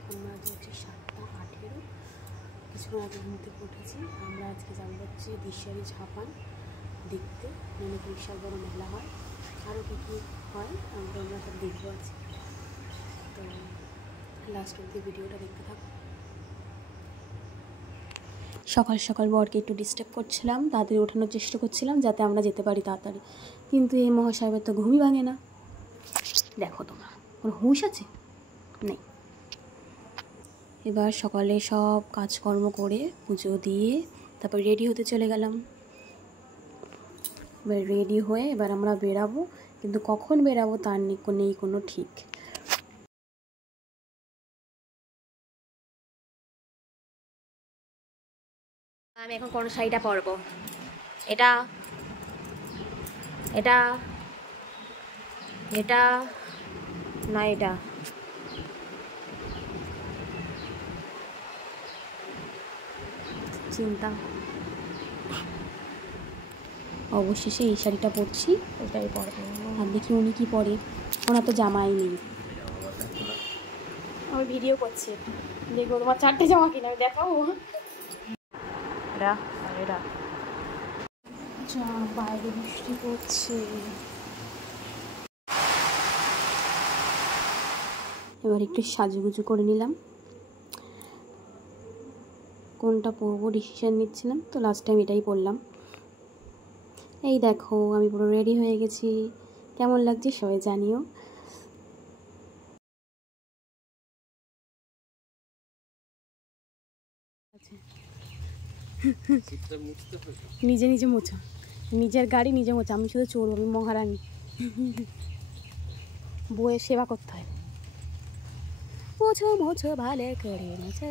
এখন বাজে হচ্ছে 7:18। কিছুক্ষণ আগে ঘুম থেকে উঠেছি। আমরা আজকে যাবো হচ্ছে দিশারি ঝাপান দেখতে, মানে বিশাল বড় মেলা হয়। আরও কী কী হয় আমরা সব দেখবো আজকে। তো লাস্ট অব্দি ভিডিওটা দেখতে থাকো। সকাল সকাল বরকে একটু ডিস্টার্ব করছিলাম, তাড়াতাড়ি ওঠানোর চেষ্টা করছিলাম যাতে আমরা যেতে পারি তাড়াতাড়ি, কিন্তু এই মহাসাহেবের তো ঘুমই ভাঙে না। দেখো তোমরা, ওর হুঁশ আছে নেই। এবার সকালে সব কাজকর্ম করে পুজো দিয়ে তারপর রেডি হতে চলে গেলাম। এবার রেডি হয়ে এবার আমরা বেরাবো, কিন্তু কখন বেরাবো তার নেই কোনো ঠিক। আমি এখন কোন শাড়িটা পরবো? এটা এটা এটা না এটা, চিন্তা। অবশেষে এই শাড়িটা পরছি, এটাই পরবো। আর দেখি উনি কি পরে, ওনার তো জামাই নেই। আমি ভিডিও করছি, দেখবো তোমার 4টে জামা কিনা আমি দেখাবো। যা বাইরে বৃষ্টি পড়ছে। এবার একটু সাজুগুজু করে নিলাম, কোনটা পরবো ডিসিশন নিচ্ছিলাম, তো লাস্ট টাইম এটাই পরলাম। এই দেখো আমি পুরো রেডি হয়ে গেছি, কেমন লাগছে সবাই জানিও। নিজে নিজে মোছা, নিজের গাড়ি নিজে মোছা, আমি শুধু চড়বো, আমি মহারানী। বইয়ের সেবা করতে হয়। মোছো মোছো ভালো করে মোছো।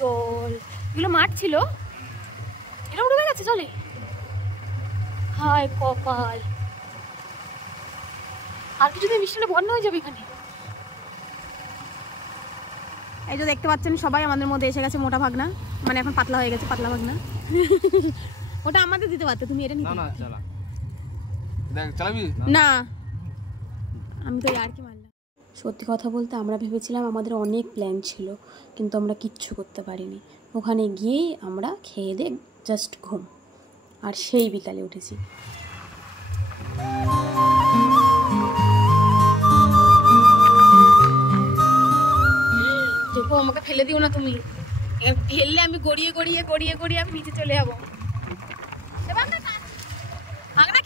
চল, এগুলো মাঠ ছিল, এরকম ডুবে গেছে চলে। হায় কপাল, আর কিছুদিন বৃষ্টিটা বন্ধ হয়ে যাবে এখানে। এই যে দেখতে পাচ্ছেন সবাই আমাদের মধ্যে এসে গেছে মোটা ভাগনা, মানে এখন পাতলা হয়ে গেছে পাতলা ভাগনা। ওটা আমাদের দিতে পারতে, তুমি এটা নিতে না। না আমি তো আর কি মারলাম। সত্যি কথা বলতে আমরা ভেবেছিলাম আমাদের অনেক প্ল্যান ছিল, কিন্তু আমরা কিচ্ছু করতে পারিনি। ওখানে গিয়েই আমরা খেয়ে দিয়ে জাস্ট ঘুম, আর সেই বিকালে উঠেছি। দেখো আমাকে ফেলে দিও না তুমি, ফেললে আমি গড়িয়ে গড়িয়ে গড়িয়ে গড়িয়ে আমি নিচে চলে যাবো।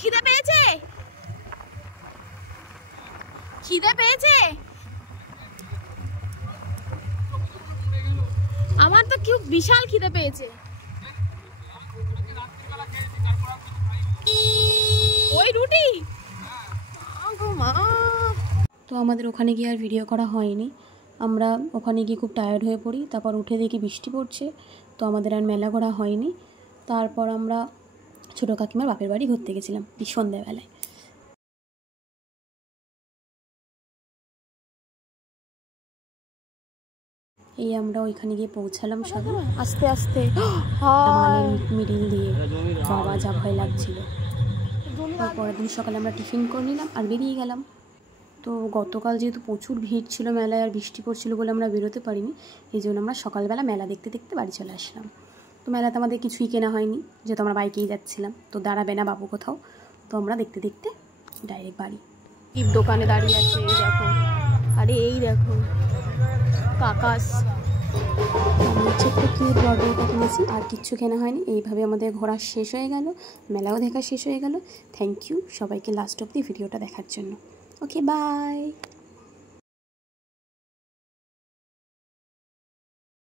খিদে পেয়েছে, খিদে পেয়েছে আমার তো, খুব বিশাল খিদে পেয়েছে। ওই রুটি তো আমাদের ওখানে গিয়ে আর ভিডিও করা হয়নি। আমরা ওখানে গিয়ে খুব টায়ার্ড হয়ে পড়ি, তারপর উঠে দেখি বৃষ্টি পড়ছে, তো আমাদের আর মেলা করা হয়নি। তারপর আমরা ছোটো কাকিমার বাপের বাড়ি ঘুরতে গেছিলাম সন্ধ্যাবেলায়। এই আমরা ওইখানে গিয়ে পৌঁছালাম সবাই আস্তে আস্তে, মিডিল দিয়ে। বাবা যা ভয় লাগছিল। পরের দিন সকালে আমরা টিফিন করে নিলাম আর বেরিয়ে গেলাম। তো গতকাল যেহেতু প্রচুর ভিড় ছিল মেলায় আর বৃষ্টি পড়ছিল বলে আমরা বেরোতে পারিনি, এই জন্য আমরা সকালবেলা মেলা দেখতে দেখতে বাড়ি চলে আসলাম। তো মেলাতে আমাদের কিছুই কেনা হয়নি, যেহেতু আমরা বাইকেই যাচ্ছিলাম, তো দাঁড়াবে না বাবু কোথাও, তো আমরা দেখতে দেখতে ডাইরেক্ট বাড়ি। কি দোকানে দাঁড়িয়ে আছে এই দেখো, আরে এই দেখো কাকাস, ছোট্ট কিউট বর্ডারটা কিনেছি, আর কিচ্ছু কেনা হয়নি। এইভাবে আমাদের ঘোরা শেষ হয়ে গেল, মেলাও দেখা শেষ হয়ে গেল। থ্যাংক ইউ সবাইকে লাস্ট অব্দি ভিডিওটা দেখার জন্য। Okay bye.